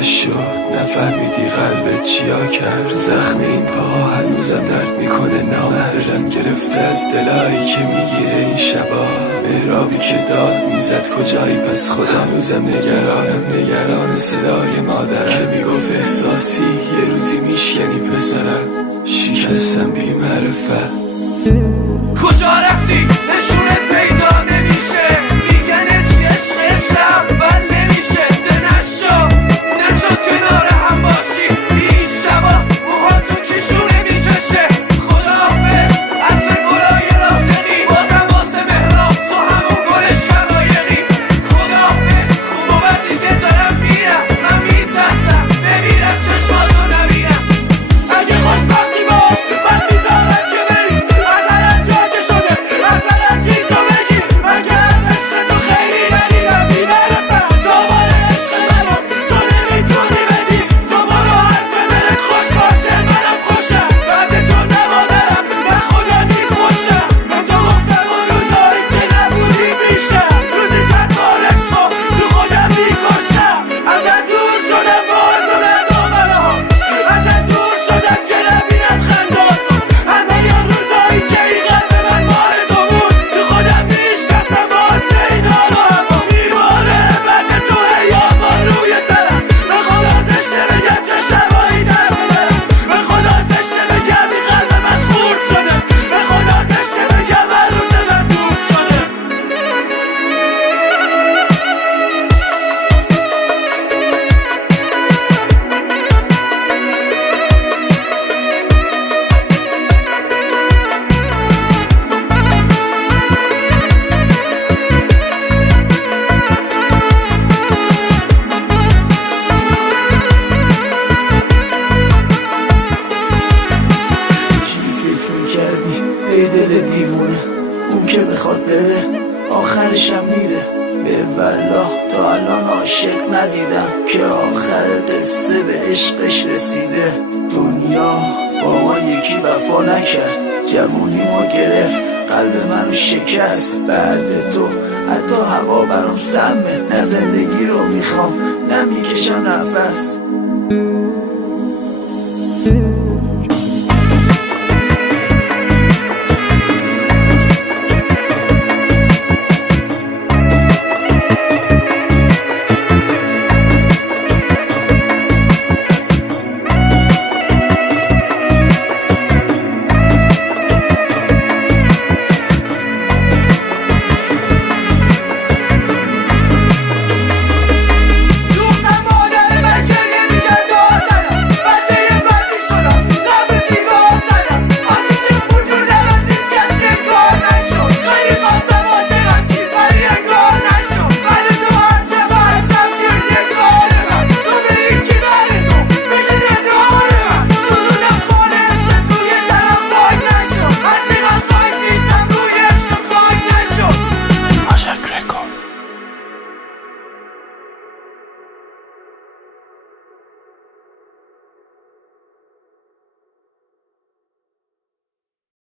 نشد، نفهمیدی قلبت چیا کرد. زخم این پاها هنوزم درد میکنه، نامحرم گرفته از دلایی که میگیره این شبا. مهرابی که داد میزد کجایی پس خدا. هنوزم نگران صدای مادرم که میگفت احساسی یه روزی میشکنی پسرم. شکستم بی معرفت. کجا رفتی؟ نشونت پیدا نمیشه. میگن چی عشق اول نمیشه. نشد کنار هم باشی این شبا. موهاتو کشونه میکشه. خداحافظ عطر گلای رازقی. بازم واسه مهراب تو همون گل شقایقی. خداحافظ خوب و بد دیگه دارم میرم. من میترسم بمیرم چشماتو نبینم. اگه خوشبختی باش من میذارم که بری. ازلت جاده شده ازلت چی تو بگی. من که از عشق تو خیلی ندیدم بی‌برسم. دنبال عشق منم تو نمیتونی بدی. تو برو هر که دلت خوش باشه منم خوشم. بعد تو نه مادرم نه خدا نیز مشتم. به تو گفتم اون روزایی که نبودی میشم. روزی 100 بار عشقو تو خودم میکشم. ازت دور شدم باز و بلاها. ازت دور شدم که نبینم خنداتو. همه ی روزایی که این قلب من مال تو بود تو خودم میشکستم واسه اینا رو. اما میماره بعد تو هیامان روی سرم. به خدا زشته بگم که شبایی در ببرم. به خدا زشته بگم این قلب من خورد شده. به خدا زشته بگم عروس من دود شده. چی فکر میکردی ای دل دیوونه؟ اون که بخواد بره آخرشم میره. به والله تا الان عاشق ندیدم که آخر قصه به عشقش رسیده. دنیا با ما یکی وفا نکرد. جوونیمو گرفت قلب منو شکست. بعد تو حتی هوا برام سمه. نه زندگی رو میخوام نه میکشم نفس.